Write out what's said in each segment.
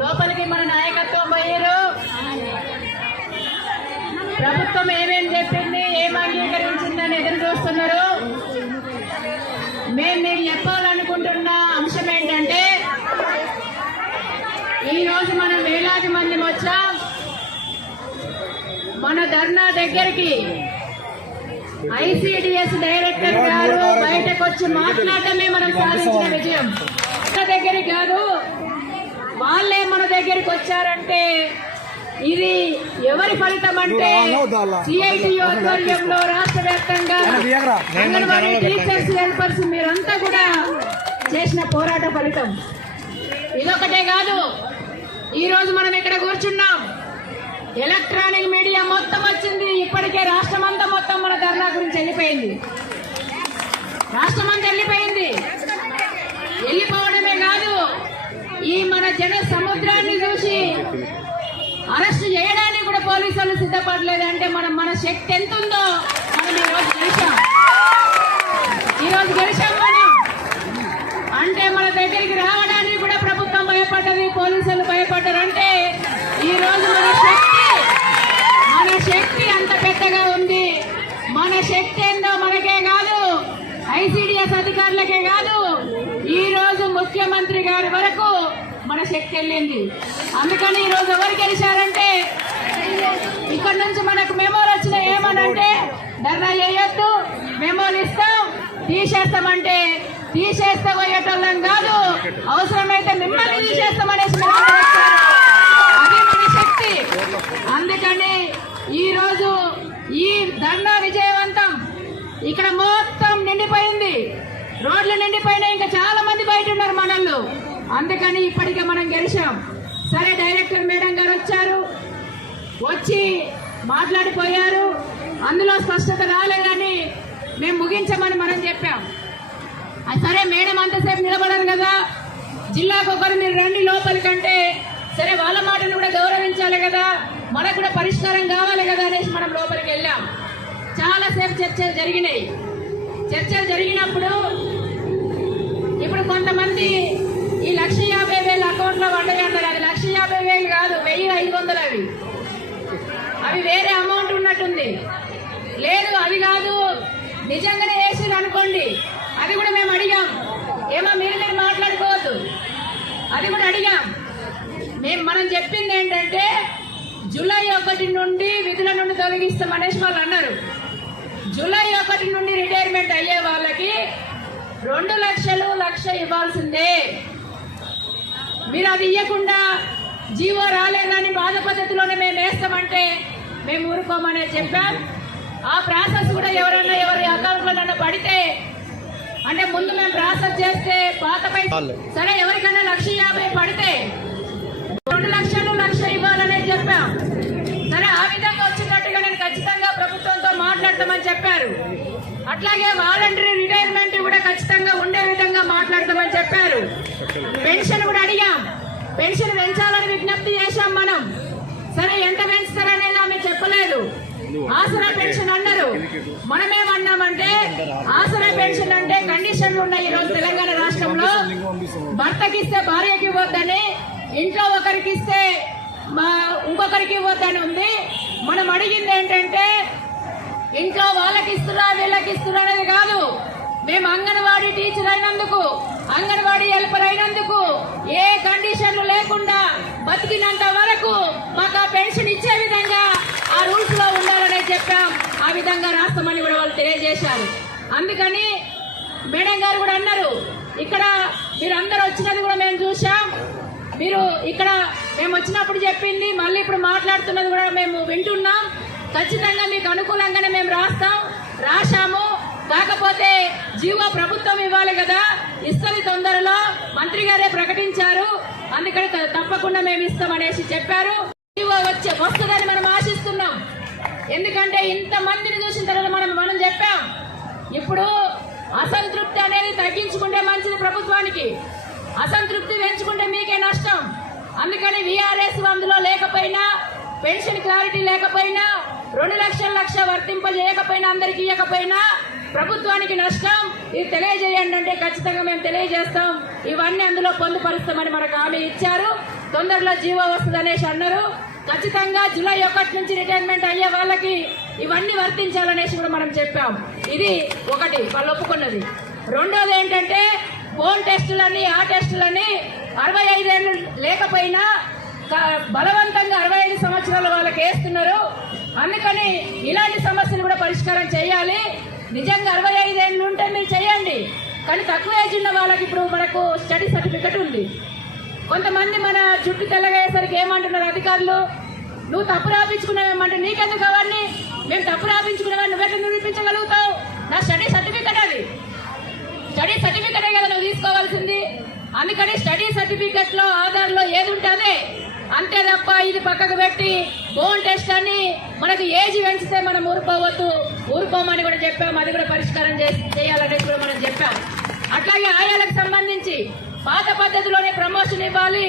లోపలికి మన నాయకత్వం పోయారు. ప్రభుత్వం ఏమేం చెప్పింది ఏం అంగీకరించిందని ఎదురు చూస్తున్నారు. మేము మీకు చెప్పాలనుకుంటున్న అంశం ఏంటంటే ఈ రోజు మనం వేలాది మంది వచ్చాం. మన ధర్నా దగ్గరికి ఐసిడిఎస్ డైరెక్టర్ గారు బయటకు వచ్చి మాట్లాడటమే మనం సాధించిన విజయం. దగ్గరికి కాదు వాళ్ళే మన దగ్గరికి వచ్చారంటే ఇది ఎవరి ఫలితం అంటే సిఐటి ఆధ్వర్యంలో రాష్ట్ర వ్యాప్తంగా అంగన్వాడీ టీచర్స్ హెల్పర్స్ మీరంతా కూడా చేసిన పోరాట ఫలితం. ఇదొకటే కాదు ఈ రోజు మనం ఇక్కడ కూర్చున్నాం. ఎలక్ట్రానిక్ మీడియా మొత్తం వచ్చింది. ఇప్పటికే రాష్ట్రం అంతా మొత్తం మన ధర్నా గురించి వెళ్ళిపోయింది. రాష్ట్రం అంతా వెళ్ళిపోయింది. వెళ్ళిపోవడమే కాదు జన సముద్రాన్ని చూసి అరెస్ట్ చేయడానికి కూడా పోలీసులు సిద్ధపడలేదు అంటే మనం మన శక్తి ఎంత ఉందో మనం ఈరోజు రోజు గెలిచాం. ఈ రోజు గెలిచాం మనం. అంటే మన దగ్గరికి రావడానికి కూడా ప్రభుత్వం భయపడ్డది పోలీసులు భయపడ్డారు. అంటే ఈ రోజు మన శక్తి మన శక్తి అంత పెద్దగా ఉంది మన శక్తి ఏందో మనకే కాదు ఐసిడిఎస్ అధికారులకే కాదు ఈ రోజు ముఖ్యమంత్రి గారి వరకు మన వెళ్ళింది. అందుకని ఈరోజు ఎవరు గెలిచారంటే ఇక్కడ నుంచి మనకు మెమోలు వచ్చిన ఏమనంటే ధర్నా చేయొద్దు మెమోలు ఇస్తాం తీసేస్తామంటే తీసేస్తా పోయేటోళ్ళం కాదు అవసరమైతే మిమ్మల్ని తీసేస్తామనేసి అది మన శక్తి. అందుకని ఈరోజు ఈ ధర్నా విజయవంతం. ఇక్కడ మొత్తం నిండిపోయింది. రోడ్లు నిండిపోయినాయి. ఇంకా చాలా మంది బయట ఉన్నారు మనల్ని. అందుకని ఇప్పటికే మనం గెలిచాం. సరే డైరెక్టర్ మేడం గారు వచ్చారు. వచ్చి మాట్లాడిపోయారు. అందులో స్పష్టత రాలేదని మేము ముగించమని మనం చెప్పాం. సరే మేడం అంతసేపు నిలబడరు కదా. జిల్లాకు ఒకరు మీరు రండి లోపలికంటే సరే వాళ్ళ మాటను కూడా గౌరవించాలి కదా. మనకు కూడా పరిష్కారం కావాలి కదా అనేసి మనం లోపలికి వెళ్ళాం. చాలాసేపు చర్చలు జరిగినాయి. చర్చలు జరిగినప్పుడు ఇప్పుడు కొంతమంది ఈ లక్ష యాభై వేల అకౌంట్లో పడ్డాయి అంటారు. అది లక్ష యాభై వేలు కాదు వెయ్యి ఐదు వందలు అవి. అవి వేరే అమౌంట్ ఉన్నట్టుంది. లేదు అది కాదు. నిజంగానే వేసింది అనుకోండి. అది కూడా మేము అడిగాం. ఏమో మీరు మీరు మాట్లాడుకోవద్దు. అది కూడా అడిగాం. మేము మనం చెప్పింది ఏంటంటే జూలై ఒకటి నుండి విధుల నుండి తొలగిస్తాం అనేసి వాళ్ళు అన్నారు. జూలై ఒకటి నుండి రిటైర్మెంట్ అయ్యే వాళ్ళకి రెండు లక్షలు లక్ష ఇవ్వాల్సిందే. మీరు అది ఇవ్వకుండా జీవో రాలేదని బాధ పద్ధతిలోనే మేము వేస్తామంటే మేము ఊరుకోమనే చెప్పాం. ఆ ప్రాసెస్ కూడా ఎవరన్నా ఎవరి అకౌంట్లో నన్ను పడితే అంటే ముందు మేము ప్రాసెస్ చేస్తే పాత పైసలు సరే ఎవరికైనా లక్ష యాభై పడితే రెండు లక్షలు లక్ష ఇవ్వాలనే చెప్పాం. సరే ఆ విధంగా వచ్చినట్టుగా నేను ఖచ్చితంగా ప్రభుత్వంతో మాట్లాడతామని చెప్పారు. అట్లాగే వాలంటరీ రిటైర్మెంట్ కూడా ఖచ్చితంగా ఉండే విధంగా మాట్లాడతామని చెప్పారు. పెన్షన్ కూడా అడిగాం. పెన్షన్ పెంచాలని విజ్ఞప్తి చేశాం మనం. సరే ఎంత పెంచుతారనేది ఆమె చెప్పలేదు. ఆసరా పెన్షన్ అన్నారు. మనమేమన్నామంటే ఆసరా పెన్షన్ అంటే కండిషన్లు ఉన్నాయి ఈరోజు తెలంగాణ రాష్ట్రంలో. భర్తకిస్తే భార్యకి ఇవ్వద్దని ఇంట్లో ఒకరికి ఇస్తే మా ఇంకొకరికి ఇవ్వద్దని ఉంది. మనం అడిగింది ఏంటంటే ఇంట్లో వాళ్ళకి ఇస్తున్నా వీళ్ళకి ఇస్తున్నా కాదు. మేము అంగన్వాడీ టీచర్ అయినందుకు అంగన్వాడీ హెల్పర్ అయినందుకు ఏ కండిషన్లు లేకుండా బతికినంత వరకు మాకు ఆ పెన్షన్ ఇచ్చే విధంగా ఆ రూల్స్లో ఉండాలని చెప్పాం. ఆ విధంగా రాస్తామని కూడా వాళ్ళు తెలియజేశారు. అందుకని మేడం గారు కూడా అన్నారు ఇక్కడ మీరు అందరూ వచ్చినది కూడా మేము చూసాం మీరు ఇక్కడ మేము వచ్చినప్పుడు చెప్పింది మళ్ళీ ఇప్పుడు మాట్లాడుతున్నది కూడా మేము వింటున్నాం. ఖచ్చితంగా మీకు అనుకూలంగానే మేము రాస్తాం. రాశాము. కాకపోతే జీవో ప్రభుత్వం ఇవ్వాలి కదా. ఇస్తుంది తొందరలో. మంత్రి గారే ప్రకటించారు. అందుకని తప్పకుండా మేము ఇస్తామనేసి చెప్పారు. జీవో వచ్చే వస్తుందని మనం ఆశిస్తున్నాం. ఎందుకంటే ఇంత మందిని చూసిన తర్వాత మనం మనం చెప్పాం. ఇప్పుడు అసంతృప్తి అనేది తగ్గించుకుంటే మంచిది ప్రభుత్వానికి. అసంతృప్తి పెంచుకుంటే మీకే నష్టం. అందుకని విఆర్ఎస్ అందులో లేకపోయినా పెన్షన్ క్లారిటీ లేకపోయినా రెండు లక్షల లక్ష వర్తింపజేయకపోయినా అందరికి ఇవ్వకపోయినా ప్రభుత్వానికి నష్టం. ఇది తెలియజేయండి అంటే ఖచ్చితంగా మేము తెలియజేస్తాం. ఇవన్నీ అందులో పొందుపరుస్తామని మనకు హామీ ఇచ్చారు. తొందరలో జీవో వస్తుంది అనేసి అన్నారు. ఖచ్చితంగా జూలై ఒకటి నుంచి రిటైర్మెంట్ అయ్యే వాళ్ళకి ఇవన్నీ వర్తించాలనేసి కూడా మనం చెప్పాం. ఇది ఒకటి వాళ్ళు ఒప్పుకున్నది. రెండోది ఏంటంటే ఫోన్ టెస్టులని ఆ టెస్టులని అరవై ఐదేళ్ళు లేకపోయినా బలవంతంగా అరవై ఐదు సంవత్సరాల వాళ్ళకి వేస్తున్నారు. అందుకని ఇలాంటి సమస్యలు కూడా పరిష్కారం చేయాలి. నిజంగా అరవై ఐదేళ్ళు ఉంటే మీరు చేయండి. కానీ తక్కువ ఏజ్ ఉన్న వాళ్ళకి ఇప్పుడు మనకు స్టడీ సర్టిఫికెట్ ఉంది. కొంతమంది మన జుట్టు తెల్లగయ్యేసరికి ఏమంటున్నారు అధికారులు? నువ్వు తప్పు రాపించుకున్నావేమంటే నీకెందుకు అవన్నీ? మేము తప్పు రాపించుకున్నావని నువ్వెట్లా నిరూపించగలుగుతావు? నా స్టడీ సర్టిఫికెట్ అది. స్టడీ సర్టిఫికెటే కదా నువ్వు తీసుకోవాల్సింది. అందుకని స్టడీ సర్టిఫికెట్లో ఆధార్లో ఏది ఉంటుందే అంతే తప్ప ఇది పక్కకు పెట్టి బోన్ టెస్ట్ అని మనకు ఏజ్ పెంచితే మనం ఊరుకోవద్దు. ఊరుకోమని కూడా చెప్పాం అది కూడా పరిష్కారం చేయాలని కూడా మనం చెప్పాం. అట్లాగే ఆయాలకు సంబంధించి పాత పద్ధతిలోనే ప్రమోషన్ ఇవ్వాలి.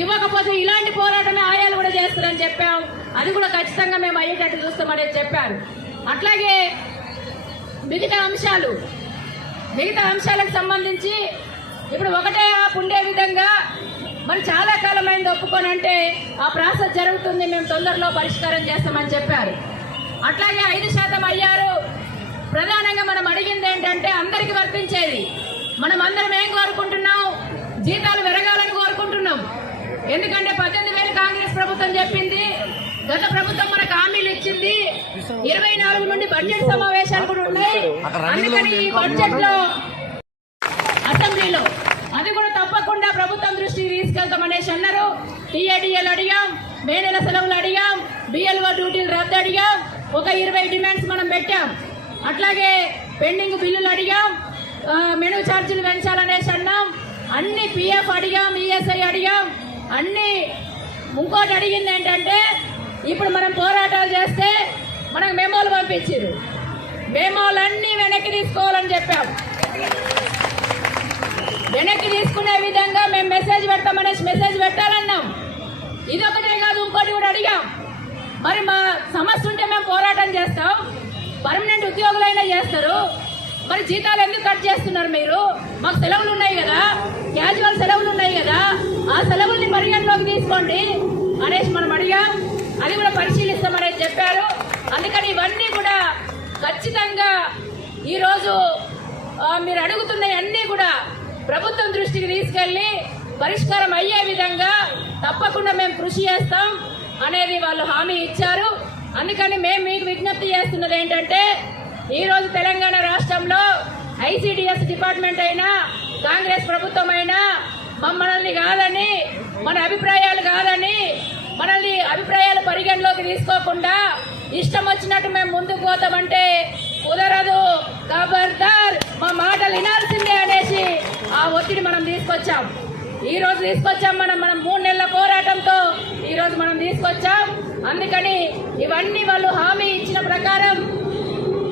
ఇవ్వకపోతే ఇలాంటి పోరాటమే ఆయాలు కూడా చేస్తారని చెప్పాం. అది కూడా ఖచ్చితంగా మేము అయ్యేటట్టు చూస్తామనేది చెప్పారు. అట్లాగే మిగతా అంశాలు. మిగతా అంశాలకు సంబంధించి ఇప్పుడు ఒకటే ఉండే విధంగా మరి చాలా కాలమైంది ఒప్పుకోనంటే ఆ ప్రాసెస్ జరుగుతుంది మేము తొందరలో పరిష్కారం చేస్తామని చెప్పారు. అట్లాగే ఐదు శాతం అయ్యారు. ప్రధానంగా మనం అడిగింది ఏంటంటే అందరికి వర్తించేది. మనం అందరం ఏం కోరుకుంటున్నాం? జీతాలు పెరగాలని కోరుకుంటున్నాం. ఎందుకంటే పద్దెనిమిది వేలు కాంగ్రెస్ ప్రభుత్వం చెప్పింది. గత ప్రభుత్వం మనకు హామీలు ఇచ్చింది. ఇరవై నాలుగు నుండి బడ్జెట్ సమావేశాలు కూడా ఉన్నాయి. అందుకని ఈ బడ్జెట్లో అసెంబ్లీలో తప్పకుండా ప్రభుత్వం దృష్టికి తీసుకెళ్తామనేసి అన్నారు టీఏడిఎల్ అడిగాం మే నెల సెలవులు అడిగాం బిఎల్ఓ డ్యూటీలు రద్దు అడిగాం ఒక ఇరవై డిమాండ్స్ మనం పెట్టాం. అట్లాగే పెండింగ్ బిల్లులు అడిగాం ఆ, మెనూ ఛార్జీలు పెంచాలనేసి అన్నాం అన్ని పిఎఫ్ అడిగాం ఈఎస్ఐ అడిగాం. అన్ని ఇంకోటి అడిగింది ఏంటంటే ఇప్పుడు మనం పోరాటాలు చేస్తే మనకు మెమోలు పంపించారు మెమోలన్నీ వెనక్కి తీసుకోవాలని చెప్పాం. వెనక్కి తీసుకునే విధంగా మేము మెసేజ్ పెడతామనేసి మెసేజ్ పెట్టాలన్నాం. ఇదొకటే కాదు ఇంకోటి కూడా అడిగాం. మరి మా సమస్య ఉంటే మేము పోరాటం చేస్తాం. పర్మనెంట్ ఉద్యోగులైనా చేస్తారు. మరి జీతాలు ఎందుకు కట్ చేస్తున్నారు మీరు? మాకు సెలవులు ఉన్నాయి కదా. క్యాజువల్ సెలవులు ఉన్నాయి కదా. ఆ సెలవుల్ని పరిగణలోకి తీసుకోండి. అనేసి మనం అడిగాం. అది కూడా పరిశీలిస్తామనేది చెప్పారు. అందుకని ఇవన్నీ కూడా ఖచ్చితంగా ఈరోజు మీరు అడుగుతున్న అన్నీ కూడా ప్రభుత్వం దృష్టికి తీసుకెళ్ళి పరిష్కారం అయ్యే విధంగా తప్పకుండా మేము కృషి చేస్తాం అనేది వాళ్ళు హామీ ఇచ్చారు. అందుకని మేము మీకు విజ్ఞప్తి చేస్తున్నది ఏంటంటే ఈరోజు తెలంగాణ రాష్ట్రంలో ఐసిడిఎస్ డిపార్ట్మెంట్ అయినా కాంగ్రెస్ ప్రభుత్వం అయినా మమ్మల్ని కాదని మన అభిప్రాయాలు కాదని మనల్ని అభిప్రాయాలు పరిగణలోకి తీసుకోకుండా ఇష్టం వచ్చినట్టు మేము ముందుకు పోతామంటే కుదరదు. ఖబర్దార్ మా మాటలు వినాల్సిందే అనేసి ఆ ఒత్తిడి మనం తీసుకొచ్చాం. ఈ రోజు తీసుకొచ్చాం మనం మనం మూడు నెలల పోరాటంతో ఈ రోజు మనం తీసుకొచ్చాం. అందుకని ఇవన్నీ వాళ్ళు హామీ ఇచ్చిన ప్రకారం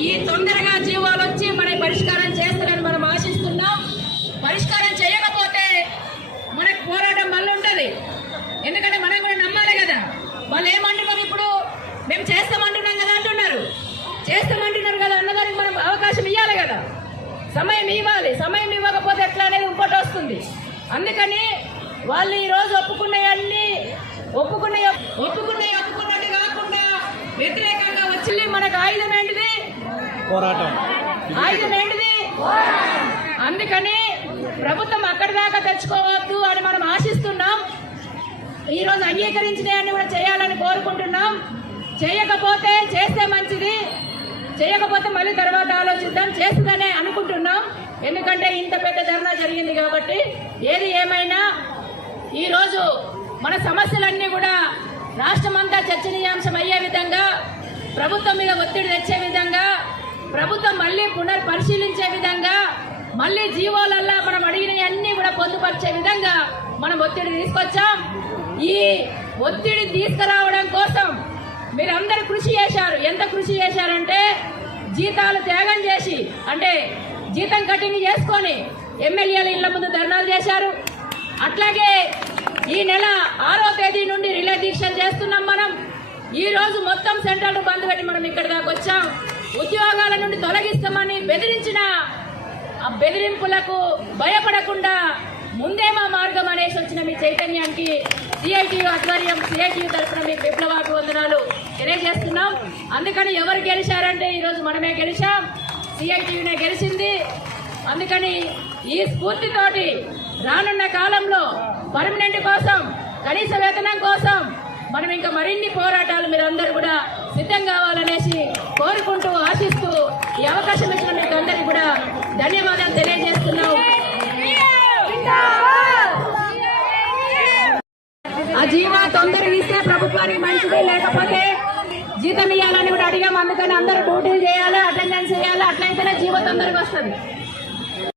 ఈ తొందరగా జీవాలు వచ్చి మన పరిష్కారం చేస్తారని మనం ఆశిస్తున్నాం పరిష్కారం చేయకపోతే మనకు పోరాటం మళ్ళీ ఉంటది ఎందుకంటే మనం కూడా నమ్మాలి కదా వాళ్ళు ఏమంటున్నారు ఇప్పుడు మేము చేస్తామంటున్నాం కదా అంటున్నారు చేస్తామంటున్నారు కదా అన్నదానికి మనం అవకాశం ఇవ్వాలి కదా సమయం ఇవ్వాలి సమయం ఇవ్వకపోతే ఎట్లా అనేది ఇంకోటి వస్తుంది. అందుకని వాళ్ళు ఈ రోజు ఒప్పుకున్నవన్నీ ఒప్పుకున్న ఒప్పుకున్న ఒప్పుకున్నట్టు కాకుండా వ్యతిరేకంగా వచ్చి మనకు ఆయుధం ఏంటిది? పోరాటం. ఆయుధం ఏంటిది? అందుకని ప్రభుత్వం అక్కడి దాకా తెచ్చుకోవద్దు అని మనం ఆశిస్తున్నాం. ఈ రోజు అంగీకరించినవన్నీ కూడా చేయాలని కోరుకుంటున్నాం. చేయకపోతే చేస్తే మంచిది. చేయకపోతే మళ్ళీ తర్వాత ఆలోచిద్దాం చేస్తుందనే అనుకుంటున్నాం. ఎందుకంటే ఇంత పెద్ద ధర్నా జరిగింది కాబట్టి ఏది ఏమైనా ఈరోజు మన సమస్యలన్నీ కూడా రాష్ట్రమంతా చర్చనీయాంశం అయ్యే విధంగా ప్రభుత్వం మీద ఒత్తిడి తెచ్చే విధంగా ప్రభుత్వం మళ్ళీ పునర్పరిశీలించే విధంగా మళ్ళీ జీవోలల్లా మనం అడిగినవన్నీ కూడా పొందుపరిచే విధంగా మనం ఒత్తిడి తీసుకొచ్చాం. ఈ ఒత్తిడి తీసుకురావడం కోసం మీరందరూ కృషి చేశారు. ఎంత కృషి చేశారంటే జీతాలు త్యాగం చేసి అంటే జీతం కటింగ్ చేసుకొని ఎమ్మెల్యేల ఇళ్ళ ముందు ధర్నాలు చేశారు. అట్లాగే ఈ నెల ఆరో తేదీ నుండి రిలే దీక్షలు చేస్తున్నాం మనం. ఈ రోజు మొత్తం సెంటర్లు బంద్ పెట్టి మనం ఇక్కడ దాకా వచ్చాం. ఉద్యోగాల నుండి తొలగిస్తామని బెదిరించిన ఆ బెదిరింపులకు భయపడకుండా ముందే మా మార్గం అనేసి వచ్చిన మీ చైతన్యానికి సిఐటి ఆధ్వర్యం సిఐటి తరఫున మీకు విప్లవాభివందనాలు తెలియజేస్తున్నాం. అందుకని ఎవరు గెలిచారంటే ఈరోజు మనమే గెలిచాం. సిఐటినే గెలిచింది. అందుకని ఈ స్ఫూర్తితోటి రానున్న కాలంలో పర్మనెంట్ కోసం కనీస వేతనం కోసం మనం ఇంకా మరిన్ని పోరాటాలు మీరందరూ కూడా సిద్ధం కావాలనేసి కోరుకుంటూ ఆశిస్తూ ఈ అవకాశం ఇచ్చిన మీకు అందరికీ కూడా ధన్యవాదాలు తెలియ ఆ జీవా తొందరగా ఇస్తే ప్రభుత్వానికి మంచిది లేకపోతే జీతం ఇవ్వాలని కూడా అడిగాము అందుకని అందరూ డ్యూటీలు చేయాలి అటెండెన్స్ చేయాలి అట్లయితేనే జీవో తొందరగా వస్తుంది.